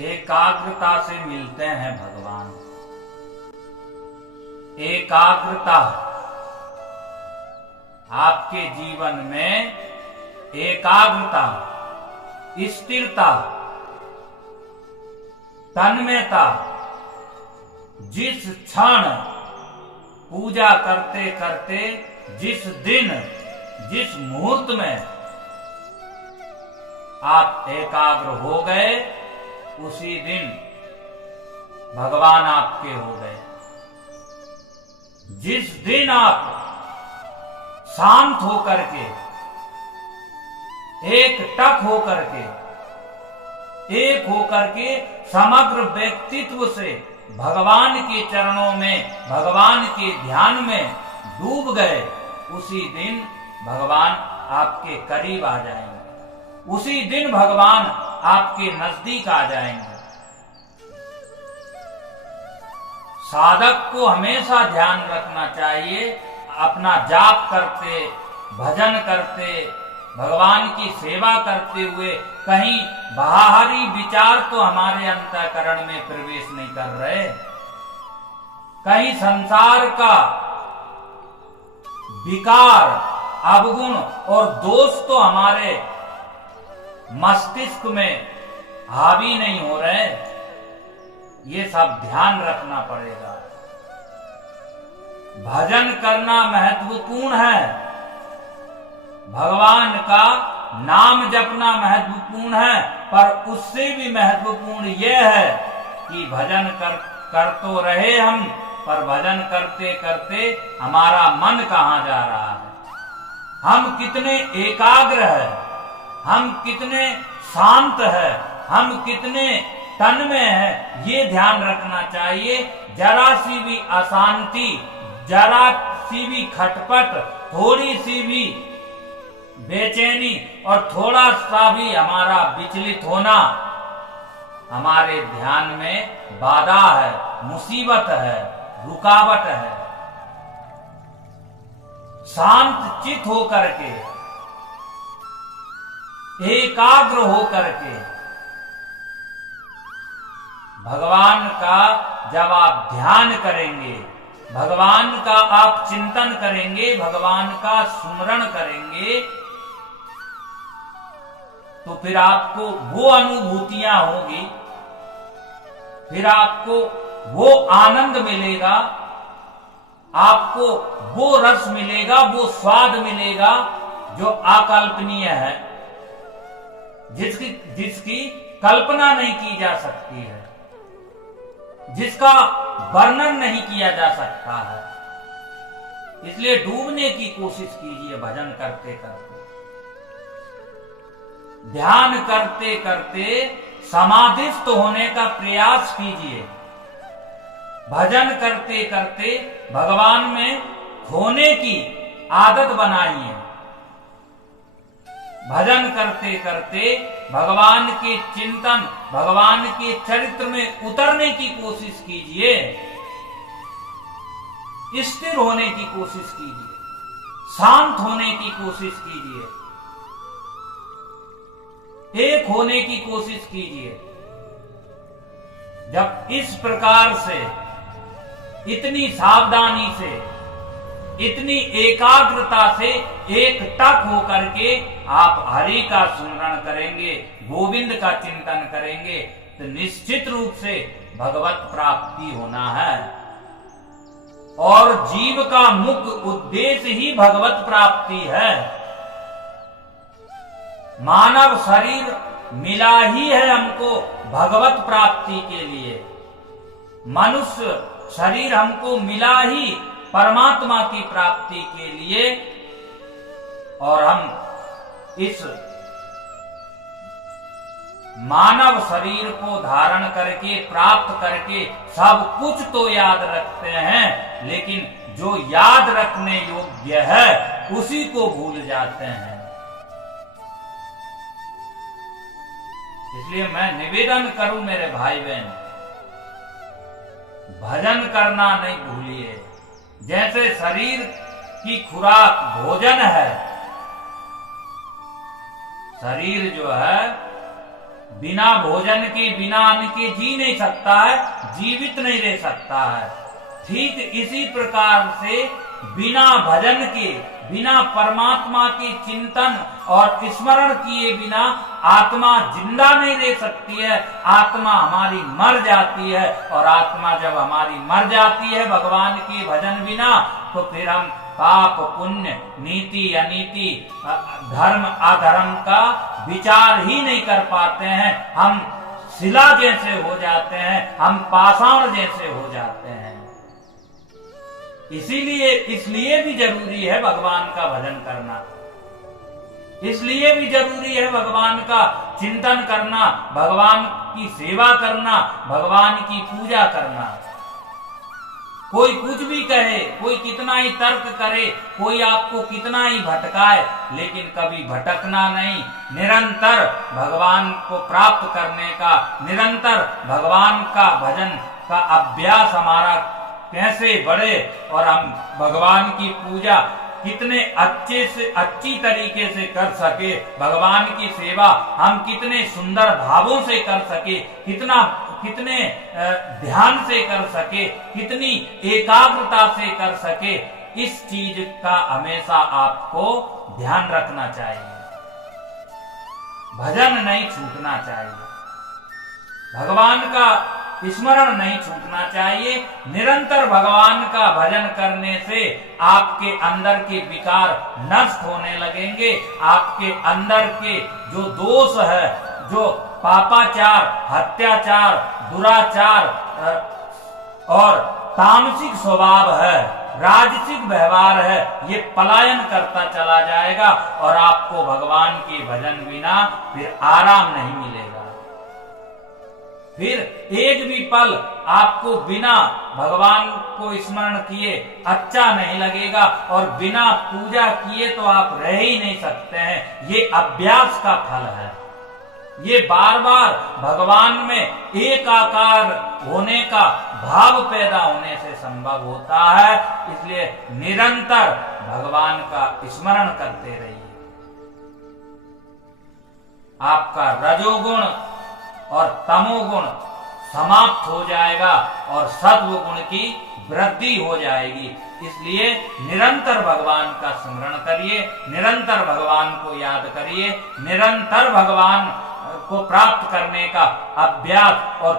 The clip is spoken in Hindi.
एकाग्रता से मिलते हैं भगवान। एकाग्रता आपके जीवन में, एकाग्रता, स्थिरता, तन्मयता, जिस क्षण पूजा करते करते, जिस दिन, जिस मुहूर्त में आप एकाग्र हो गए, उसी दिन भगवान आपके हो गए। जिस दिन आप शांत होकर के, एक टक होकर के, एक होकर के समग्र व्यक्तित्व से भगवान के चरणों में, भगवान के ध्यान में डूब गए, उसी दिन भगवान आपके करीब आ जाएंगे। उसी दिन भगवान आपके नजदीक आ जाएंगे। साधक को हमेशा ध्यान रखना चाहिए, अपना जाप करते, भजन करते, भगवान की सेवा करते हुए कहीं बाहरी विचार तो हमारे अंतःकरण में प्रवेश नहीं कर रहे, कहीं संसार का विकार, अवगुण और दोष तो हमारे मस्तिष्क में हावी नहीं हो रहे। ये सब ध्यान रखना पड़ेगा। भजन करना महत्वपूर्ण है, भगवान का नाम जपना महत्वपूर्ण है, पर उससे भी महत्वपूर्ण यह है कि भजन कर तो रहे हम, पर भजन करते करते हमारा मन कहाँ जा रहा है, हम कितने एकाग्र है, हम कितने शांत है, हम कितने तन्मय है, ये ध्यान रखना चाहिए। जरा सी भी अशांति, जरा सी भी खटपट, थोड़ी सी भी बेचैनी और थोड़ा सा भी हमारा विचलित होना हमारे ध्यान में बाधा है, मुसीबत है, रुकावट है। शांत चित होकर के, एकाग्र होकर के भगवान का जब आप ध्यान करेंगे, भगवान का आप चिंतन करेंगे, भगवान का सुमरण करेंगे, तो फिर आपको वो अनुभूतियां होगी, फिर आपको वो आनंद मिलेगा, आपको वो रस मिलेगा, वो स्वाद मिलेगा जो अकल्पनीय है, जिसकी कल्पना नहीं की जा सकती है, जिसका वर्णन नहीं किया जा सकता है। इसलिए डूबने की कोशिश कीजिए भजन करते करते, ध्यान करते करते समाधिस्थ होने का प्रयास कीजिए। भजन करते करते भगवान में खोने की आदत बनाइए। भजन करते करते भगवान के चिंतन, भगवान के चरित्र में उतरने की कोशिश कीजिए। स्थिर होने की कोशिश कीजिए, शांत होने की कोशिश कीजिए, एक होने की कोशिश कीजिए। जब इस प्रकार से, इतनी सावधानी से, इतनी एकाग्रता से एक टक होकर के आप हरि का स्मरण करेंगे, गोविंद का चिंतन करेंगे, तो निश्चित रूप से भगवत प्राप्ति होना है। और जीव का मुख्य उद्देश्य ही भगवत प्राप्ति है। मानव शरीर मिला ही है हमको भगवत प्राप्ति के लिए। मनुष्य शरीर हमको मिला ही परमात्मा की प्राप्ति के लिए, और हम इस मानव शरीर को धारण करके, प्राप्त करके सब कुछ तो याद रखते हैं, लेकिन जो याद रखने योग्य है उसी को भूल जाते हैं। इसलिए मैं निवेदन करूं मेरे भाई बहन, भजन करना नहीं भूलिए। जैसे शरीर की खुराक भोजन है, शरीर जो है बिना भोजन के, बिना अन्न के जी नहीं सकता है, जीवित नहीं रह सकता है। ठीक इसी प्रकार से बिना भजन के, बिना परमात्मा के चिंतन और स्मरण किए बिना आत्मा जिंदा नहीं रह सकती है। आत्मा हमारी मर जाती है, और आत्मा जब हमारी मर जाती है भगवान के भजन बिना, तो फिर हम पाप पुण्य, नीति अनीति, धर्म अधर्म का विचार ही नहीं कर पाते हैं। हम शिला जैसे हो जाते हैं, हम पाषाण जैसे हो जाते हैं। इसलिए भी जरूरी है भगवान का भजन करना, इसलिए भी जरूरी है भगवान का चिंतन करना, भगवान की सेवा करना, भगवान की पूजा करना। कोई कुछ भी कहे, कोई कितना ही तर्क करे, कोई आपको कितना ही भटकाए, लेकिन कभी भटकना नहीं। निरंतर भगवान को प्राप्त करने का, निरंतर भगवान का भजन का अभ्यास हमारा कैसे बढ़े, और हम भगवान की पूजा कितने अच्छी तरीके से कर सके, भगवान की सेवा हम कितने सुंदर भावों से कर सके, कितने ध्यान से कर सके, कितनी एकाग्रता से कर सके, इस चीज का हमेशा आपको ध्यान रखना चाहिए। भजन नहीं छूटना चाहिए, भगवान का स्मरण नहीं छूटना चाहिए। निरंतर भगवान का भजन करने से आपके अंदर के विकार नष्ट होने लगेंगे। आपके अंदर के जो दोष है, जो पापाचार, हत्याचार, दुराचार और तामसिक स्वभाव है, राजसिक व्यवहार है, ये पलायन करता चला जाएगा, और आपको भगवान के भजन बिना फिर आराम नहीं मिलेगा। फिर एक भी पल आपको बिना भगवान को स्मरण किए अच्छा नहीं लगेगा, और बिना पूजा किए तो आप रह ही नहीं सकते हैं। ये अभ्यास का फल है, ये बार बार भगवान में एकाकार होने का भाव पैदा होने से संभव होता है। इसलिए निरंतर भगवान का स्मरण करते रहिए। आपका रजोगुण और तमोगुण समाप्त हो जाएगा, और सत्वगुण की वृद्धि हो जाएगी। इसलिए निरंतर भगवान का स्मरण करिए, निरंतर भगवान को याद करिए, निरंतर भगवान को प्राप्त करने का अभ्यास और